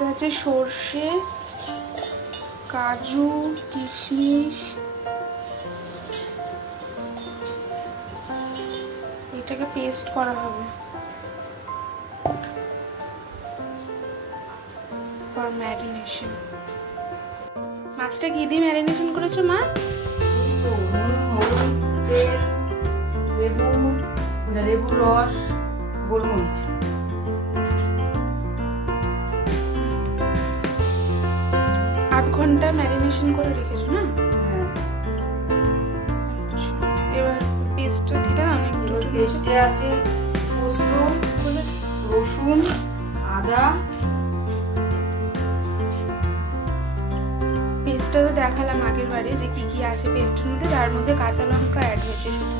এটা আছে সর্ষে, কাজু, কিশমিশ, এটাকে পেস্ট করা হবে ফর ম্যারিনেশন। মাছটা কি দিয়ে ম্যারিনেশন করেছো মা? লেবুর রস, গোলমরিচ। আধ ঘন্টা ম্যারিনেশন করে রেখেছো না? এবার পেস্টটা দিলাম। এবার পেস্টে আছে পোস্ত, রসুন, আদা। পেস্টটা তো দেখালাম আগের বারে যে কি কি আছে পেস্টের মধ্যে, তার মধ্যে কাঁচা লঙ্কা অ্যাড হয়েছে শুধু।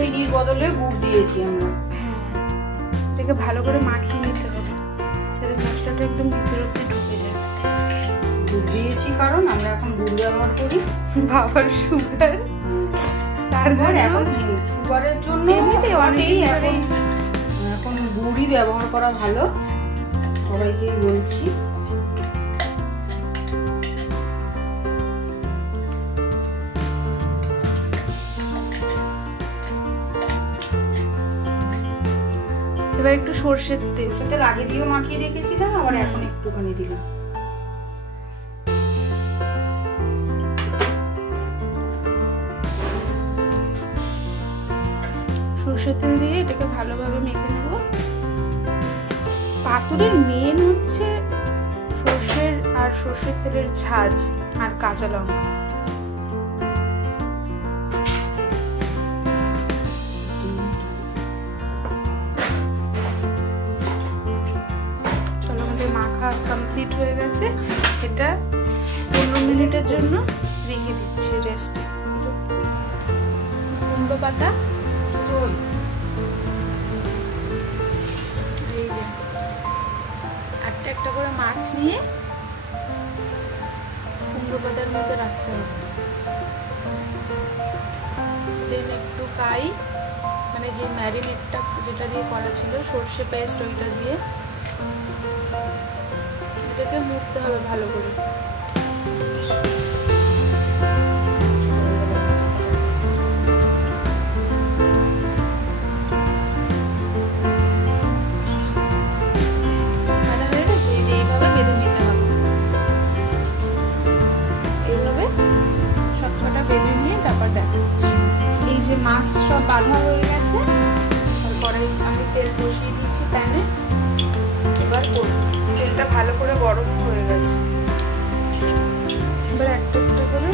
চিনির বদলে গুড় দিয়েছি আমরা। এটাকে ভালো করে মাখিয়ে নিতে হবে যাতে মশলাটা একদম ভিতরে অবধি ঢুকে যায়। গুড় দিয়েছি কারণ আমরা এখন গুড় ব্যবহার করি। বাবার সুগার, তার জন্য এখন সুগারের জন্য এখন গুড়ই ব্যবহার করা ভালো, সবাইকেই বলছি। এবার একটু সরষের তেল আগে দিয়েও মাখিয়ে রেখেছিলাম, আবার এখন একটুখানি দিলাম। সরষের তেল দিয়ে এটাকে ভালোভাবে মেখে নেব। পাতুরের মেন হচ্ছে সরষের তেলের ঝাঁজ আর কাঁচা লঙ্কা। মাখা কমপ্লিট হয়ে গেছে। এটা 15 মিনিটের জন্য রেখে দিচ্ছি রেস্ট। কুমড়ো পাতা শুধু এই যে একটা একটা করে মাছ নিয়ে কুমড়ো পাতার মধ্যে রাখতে হবে। দেন একটু কাই, মানে যে ম্যারিনেটটা যেটা দিয়ে করা ছিল সর্ষে পেস্ট, ওইটা দিয়ে এটাকে মুড়তে হবে ভালো করে। ভালো হয়ে গেছে, এইভাবে বেঁধে নিতে হবে। এইভাবে সবকটা বেঁধে নিয়ে তারপর দেখাচ্ছি। এই যে মাছ সব বাঁধা হয়ে গেছে, তারপরে আমি তেল বসিয়ে দিচ্ছি প্যানে। এবার তেলটা ভালো করে গরম হয়ে গেছে। এবার একটা একটা করে